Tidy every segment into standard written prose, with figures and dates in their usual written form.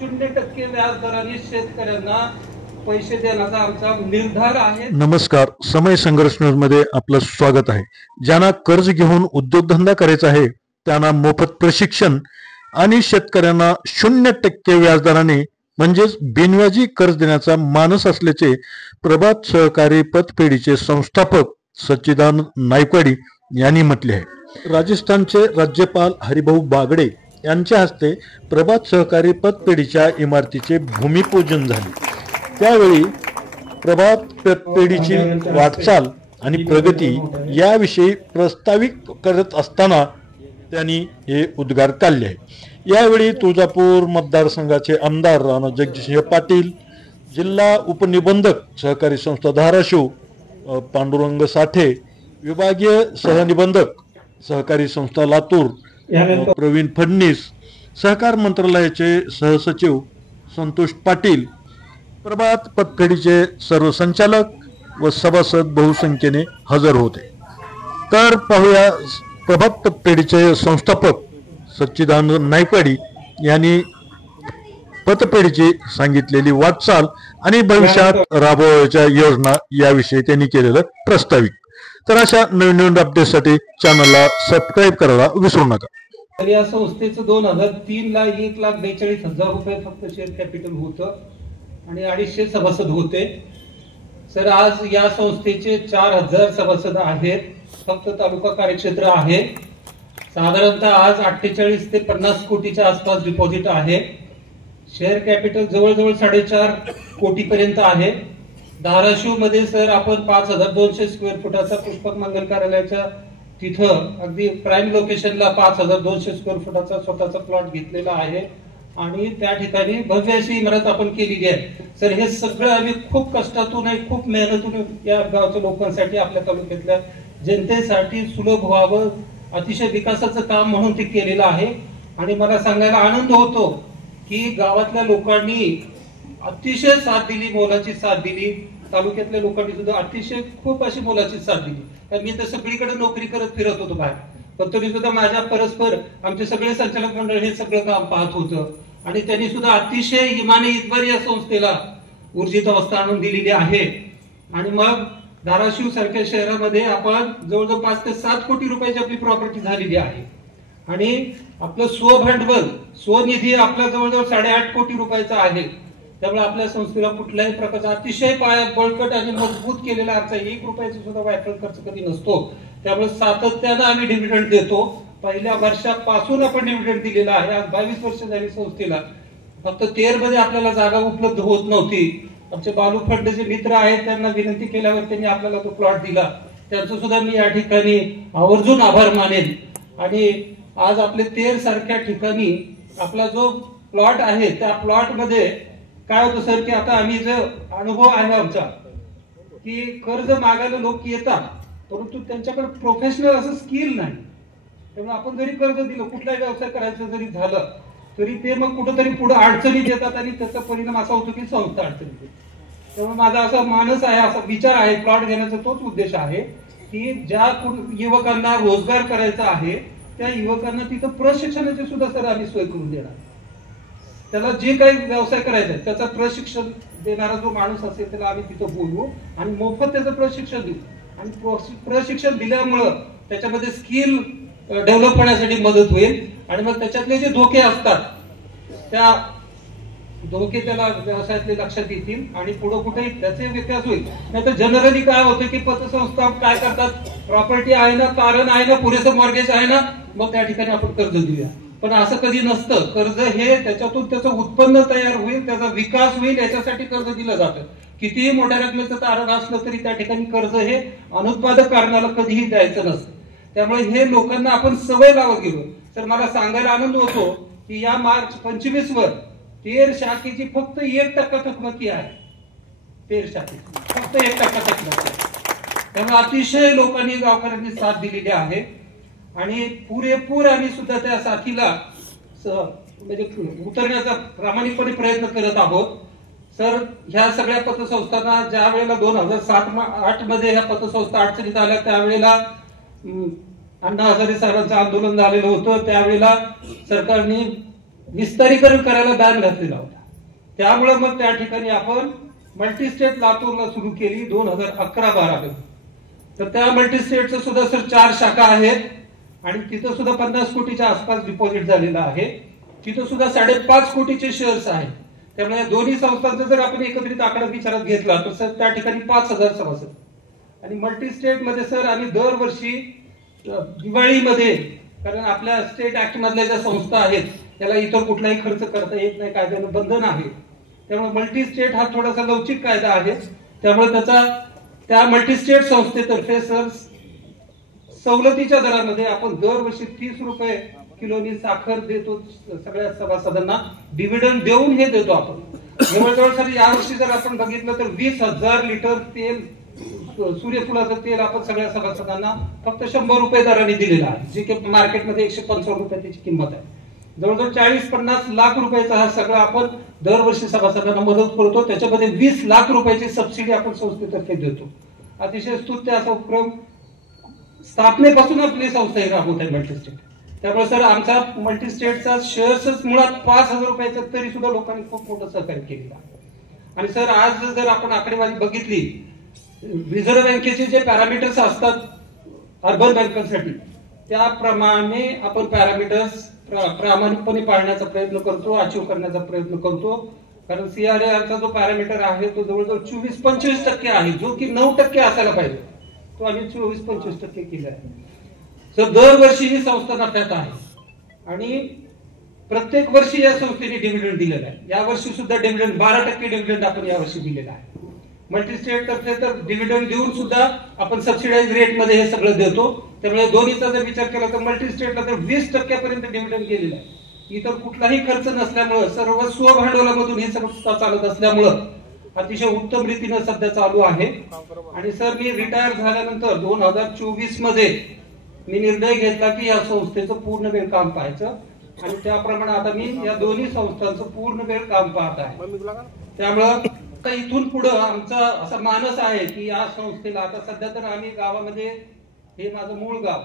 0% व्याजदराने शेतकऱ्यांना पैसे देण्याचा आमचा निर्धार आहे। नमस्कार, समय संघर्ष न्यूज मध्ये आपलं स्वागत आहे। ज्यांना कर्ज घेऊन उद्योगधंदा करायचा आहे त्यांना मोफत प्रशिक्षण आणि शेतकऱ्यांना 0% व्याजदराने म्हणजेच बिनव्याजी कर्ज देण्याचा मानस असल्याचे प्रभात सहकारी पतपेढीचे संस्थापक सच्चिदानंद नायकवाडी यांनी म्हटले आहे। राजस्थानचे राज्यपाल हरिभाऊ बागडे यांच्या हस्ते प्रभात सहकारी पतपेढीच्या इमारतीचे भूमिपूजन झाले। त्यावेळी प्रभात पतपेढीची वाटचाल आणि प्रगती याविषयी प्रस्तावित करत असताना त्यांनी हे उद्गार काढले आहे। यावेळी तुळजापूर मतदारसंघाचे आमदार राणा जगजितसिंह पाटील, जिल्हा उपनिबंधक सहकारी संस्था धाराशिव पांडुरंग साठे, विभागीय सहनिबंधक सहकारी संस्था लातूर प्रवीण फडणीस, सहकार मंत्रालयाचे सहसचिव संतोष पाटील, प्रभात पतपेढीचे सर्व संचालक व सभासद बहुसंख्येने हजर होते। तर पाहूया प्रभात पतपेढीचे संस्थापक सच्चिदानंद नायकवाडी यांनी पतपेढीची सांगितलेली वाटचाल आणि भविष्यात राबवायच्या योजना याविषयी त्यांनी केलेलं प्रस्तावित। तर अशा नवीन अपडेटसाठी चॅनलला सबस्क्राईब करायला विसरू नका। तर या संस्थेचं 2003 ला 1,42,000 रुपये फक्त शेअर कॅपिटल होतं आणि 250 सभासद होते। सर आज या संस्थेचे 4,000 सभासद आहेत। फक्त तालुका कार्यक्षेत्र आहे। साधारणतः आज 48 ते 50 कोटीच्या आसपास डिपॉझिट आहे। शेअर कॅपिटल जवळजवळ 4.5 कोटी पर्यंत आहे। धाराशिव मध्ये सर आपण 5,200 स्क्वेअर फुटाचा पुष्पक मंगल कार्यालयाच्या तिथं अगदी प्राईम लोकेशनला 5,200 स्क्वेअर फुटाचा स्वतःचा प्लॉट घेतलेला आहे आणि त्या ठिकाणी भव्य अशी इमारत आपण केलेली आहे। सर हे सगळं आम्ही खूप कष्टातून आणि खूप मेहनतीतून या गावच्या लोकांसाठी, आपल्या तालुक्यातल्या जनतेसाठी सुलभ व्हावं, अतिशय विकासाचं काम म्हणून ते केलेलं आहे। आणि मला सांगायला आनंद होतो की गावातल्या लोकांनी अतिशय साथ दिली, मोलाची साथ दिली। तालुक्यातल्या लोकांनी सुद्धा अतिशय खूप अशी मोलाची साथ दिली। मी तर सगळीकडे नोकरी करत फिरत होतो बाहेर, पण तरी सुद्धा माझ्या परस्पर आमचे सगळे संचालक मंडळ हे सगळं काम पाहत होतं आणि त्यांनी सुद्धा अतिशय इमाने इतभर या संस्थेला ऊर्जित अवस्था आणून दिलेली आहे। आणि मग धाराशिव सारख्या शहरामध्ये आपण जवळजवळ 5 ते 7 कोटी रुपयाची आपली प्रॉपर्टी झालेली आहे आणि आपलं स्वभांडवल स्वनिधी आपला जवळजवळ 8.5 कोटी रुपयाचा आहे। त्यामुळे आपल्या संस्थेला कुठल्याही प्रकारचा अतिशय पाया बळकट आणि मजबूत केलेला आमचा 1 रुपयाचा सुद्धा वायफळ खर्च कधी नसतो। त्यामुळे सातत्यानं आम्ही डिव्हिडंड देतो। पहिल्या वर्षापासून आपण डिव्हिडंड दिलेला आहे। आज 22 वर्ष झाली संस्थेला। फक्त 13 मध्ये आपल्याला जागा उपलब्ध होत नव्हती। आमचे बालू फंड जे मित्र आहेत त्यांना विनंती केल्यावर त्यांनी आपल्याला तो प्लॉट दिला। त्यांचं सुद्धा मी या ठिकाणी आवर्जून आभार मानेन। आणि आज आपले 13 सारख्या ठिकाणी आपला जो प्लॉट आहे त्या प्लॉट मध्ये काय होतं सर की आता आम्ही जो अनुभव आहे आमचा की कर्ज मागायला लोक येतात परंतु त्यांच्याकडे प्रोफेशनल असं स्किल नाही। त्यामुळे आपण जरी कर्ज दिलं, कुठलाही व्यवसाय करायचं जरी झालं तरी ते मग कुठेतरी पुढे अडचणीत येतात आणि त्याचा परिणाम असा होतो की संस्था अडचणीत येते। त्यामुळे माझा असा मानस आहे, असा विचार आहे, प्लॉट घेण्याचा तोच उद्देश आहे की ज्या युवकांना रोजगार करायचा आहे त्या युवकांना तिथं प्रशिक्षणाची सुद्धा सर आम्ही सोय करून देणार। त्याला जे काही व्यवसाय करायचा आहे त्याचा प्रशिक्षण देणारा जो माणूस असेल त्याला आम्ही तिथं बोलवू आणि मोफत त्याचं प्रशिक्षण देऊ। आणि प्रशिक्षण दिल्यामुळं त्याच्यामध्ये स्किल डेव्हलप होण्यासाठी मदत होईल आणि मग त्याच्यातले जे धोके असतात त्या धोके त्याला व्यवसायातले लक्षात येतील आणि पुढे कुठे त्याचे विकास होईल। नाही तर जनरली काय होतं की पतसंस्था काय करतात, प्रॉपर्टी आहे ना, कारण आहे ना, पुरेसं मॉर्गेज आहे ना, मग त्या ठिकाणी आपण कर्ज देऊया। पण असं कधी नसतं। कर्ज हे त्याच्यातून त्याचं उत्पन्न तयार होईल, त्याचा विकास होईल याच्यासाठी कर्ज दिलं जातं। कितीही मोठ्या रकमेचं तारण असलं तरी त्या ठिकाणी कर्ज हे अनुत्पादक कारणाला कधीही द्यायचं नसतं। त्यामुळे हे लोकांना आपण सवय लावत गेलो। तर मला सांगायला आनंद होतो की या मार्च 25 वर 13 शाखेची फक्त 1% थकबाकी आहे। 13 शाखेची फक्त 1% थकबाकी आहे। त्यामुळे अतिशय लोकांनी, गावकऱ्यांनी साथ दिलेली आहे आणि पुरेपूर आम्ही सुद्धा त्या साथीला म्हणजे उतरण्याचा प्रामाणिकपणे प्रयत्न करत आहोत। सर ह्या सगळ्या पतसंस्थांना ज्या वेळेला 2007-08 मध्ये ह्या पतसंस्था अडचणीत आल्या त्यावेळेला अण्णा हजारे साहेबांचं आंदोलन झालेलं होतं। त्यावेळेला सरकारने विस्तारीकरण करायला बॅन घातलेला होता. त्यामुळे मग त्या ठिकाणी आपण मल्टीस्टेट लातूरला सुरू केली 2011-12 मध्ये. तर त्या मल्टीस्टेटचं सुद्धा सर 4 शाखा आहेत आणि तिथं सुद्धा 50 कोटीच्या आसपास डिपॉझिट झालेलं आहे. तिथं सुद्धा 5.5 कोटीचे शेअर्स आहेत. त्यामुळे दोन्ही संस्थांचा जर आपण एकत्रित आकडा विचारात घेतला तर सर त्या ठिकाणी 5,000 सभासद. आणि मल्टीस्टेट मध्ये सर आम्ही दरवर्षी दिवाळीमध्ये, कारण आपल्या स्टेट ऍक्ट मधल्या ज्या संस्था आहेत त्याला इतर कुठलाही खर्च करता येत नाही, कायद्यानं बंधन आहे. त्यामुळे मल्टीस्टेट हा थोडासा लवचिक कायदा आहे. त्यामुळे त्या मल्टीस्टेट संस्थेतर्फे सर सवलतीच्या दरामध्ये आपण दरवर्षी 30 रुपये किलोनी साखर देतो सगळ्या सभासदांना, डिव्हिडंड देऊन हे देतो आपण. जवळजवळ सर यावर्षी जर आपण बघितलं तर 20,000 लिटर तेल, सूर्यफुलाचं तेल आपण सगळ्या सभासदांना फक्त 100 रुपये दराने दिलेलं आहे, जे की मार्केटमध्ये 155 रुपये त्याची किंमत आहे. जवळजवळ 40-50 लाख रुपयाचा हा सगळा आपण दरवर्षी सभासदांना मदत करतो. त्याच्यामध्ये 20 लाख रुपयाची सबसिडी आपण संस्थेतर्फे देतो. अतिशय स्तुत्य असा उपक्रम स्थापनेपासून आपली संस्था राबवत आहे मल्टीस्टेट. त्यामुळे सर आमचा मल्टीस्टेटचा शेअर्सच मुळात 5,000 रुपयाचा तरी सुद्धा लोकांनी खूप मोठं सहकार्य केलेलं आहे. आणि सर आज जर आपण आकडेवारी बघितली, रिझर्व्ह बँकेचे जे पॅरामीटर्स असतात अर्बन बँकांसाठी, त्याप्रमाणे आपण पॅरामीटर्स प्रामाणिकपणे पाळण्याचा प्रयत्न करतो, अचीव करण्याचा प्रयत्न करतो. कारण CRARचा जो पॅरामीटर आहे तो जवळजवळ 24-25% आहे, जो की 9% असायला पाहिजे. तो आम्ही 24-25% केला आहे. तर दरवर्षी ही संस्था नफ्यात आहे आणि प्रत्येक वर्षी या संस्थेने डिव्हिडंड दिलेला आहे. यावर्षी सुद्धा डिव्हिडंड 12% डिव्हिडंड आपण यावर्षी दिलेला आहे. मल्टीस्टेट तर्फे तर डिव्हिडंड देऊन सुद्धा आपण सबसिडाइज रेट मध्ये हे सगळं देतो. त्यामुळे दोन्हीचा जर विचार केला तर मल्टीस्टेटला तर 20% डिव्हिडंड गेलेला आहे. इतर कुठलाही खर्च नसल्यामुळं, सर्व स्वभांडवलामधून ही संस्था चालत असल्यामुळं अतिशय उत्तम रीतीने सध्या चालू आहे. आणि सर मी रिटायर झाल्यानंतर 2024 मध्ये मी निर्णय घेतला की या संस्थेचं पूर्ण वेळ काम पाहायचं आणि त्याप्रमाणे आता मी या दोन्ही संस्थांचं पूर्ण वेळ काम पाहत आहे. त्यामुळं इथून पुढं आमचा असा मानस आहे की या संस्थेला, आता सध्या तर आम्ही गावामध्ये, हे माझं मूळ गाव,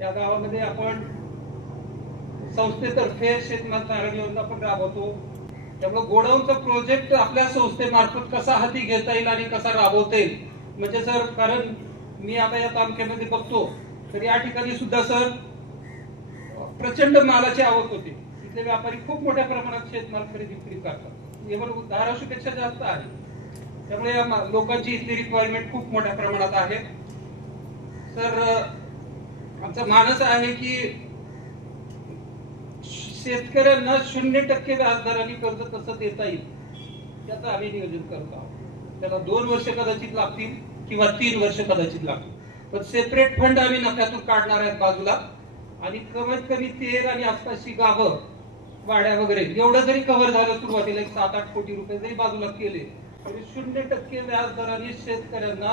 या गावामध्ये आपण संस्थेतर्फे शेतमाल चारा योजना पण राबवतो. त्यामुळे गोडाऊनचा प्रोजेक्ट आपल्या संस्थेमार्फत कसा हाती घेता येईल आणि कसा राबवता येईल, म्हणजे सर कारण मी आता या तालुक्यामध्ये बघतो तर या ठिकाणी सुद्धा सर प्रचंड मालाची आवक होते. इथले व्यापारी खूप मोठ्या प्रमाणात शेतमाल खरेदी विक्री करतात, धाराशिवपेक्षा जास्त आहे. त्यामुळे या लोकांची इथली रिक्वायरमेंट खूप मोठ्या प्रमाणात आहे. सर आमचा मानस आहे की शेतकऱ्यांना 0% व्याजदराने कर्ज कसं देता येईल त्याचं आम्ही नियोजन करतो आहोत. त्याला 2 वर्ष कदाचित लागतील किंवा 3 वर्ष कदाचित लागतील, पण सेपरेट फंड आम्ही नफ्यातून काढणार आहेत बाजूला. आणि कमीत कमी 13 आणि आसपासची गावं, वाड्या वगैरे एवढं जरी कव्हर झालं सुरुवातीला 7-8 कोटी रुपये जरी बाजूला केले तरी 0% व्याज दराने शेतकऱ्यांना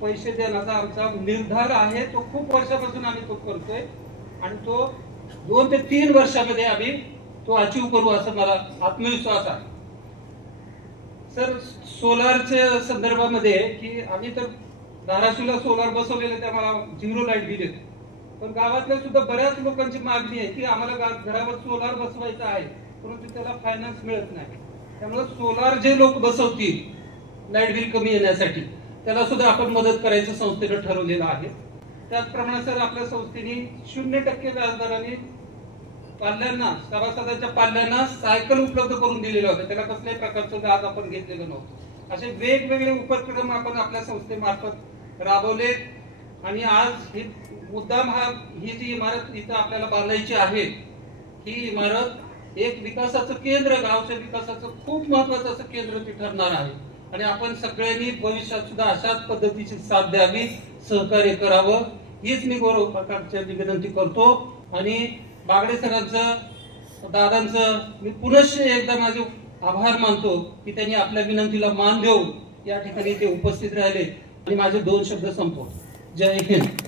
पैसे देण्याचा आमचा निर्धार आहे. तो खूप वर्षापासून आम्ही तो करतोय आणि तो 2 ते 3 वर्षामध्ये आम्ही तो अचीव करू असं मला आत्मविश्वास आहे. सर सोलारच्या संदर्भामध्ये की आम्ही तर धाराशिवला सोलार बसवलेले ते आम्हाला 0 लाईट बिल येते, पण गावातल्या सुद्धा बऱ्याच लोकांची मागणी आहे की आम्हाला घरावर सोलार बसवायचा आहे परंतु त्याला फायनान्स मिळत नाही. त्यामुळे सोलार जे लोक बसवतील लाईट बिल कमी येण्यासाठी त्याला सुद्धा आपण मदत करायचं संस्थेनं ठरवलेलं आहे. त्याचप्रमाणे सर आपल्या संस्थेने 0% व्याजदराने पाल्यांना, सभासदांच्या पाल्यांना सायकल उपलब्ध करून दिलेलं होतं. त्याला कसल्याही प्रकारचं व्याज आपण घेतलेलं नव्हतं. असे वेगवेगळे उपक्रम आपण आपल्या संस्थेमार्फत राबवले आणि आज ही मुद्दाम ही जी इमारत इथं आपल्याला बांधायची आहे, ही इमारत एक विकासाचं केंद्र, गावच्या विकासाचं खूप महत्वाचं असं केंद्र ती ठरणार आहे. आणि आपण सगळ्यांनी भविष्यात सुद्धा अशाच पद्धतीची साथ द्यावी, सहकार्य करावं हीच मी गौरव प्रकारच्या विनंती करतो. आणि बागडे सरांचं, दादांचं मी पुनश्च एकदा माझे आभार मानतो की त्यांनी आपल्या विनंतीला मान देऊन या ठिकाणी ते उपस्थित राहिले आणि माझे 2 शब्द संपवतो. जय हिंद.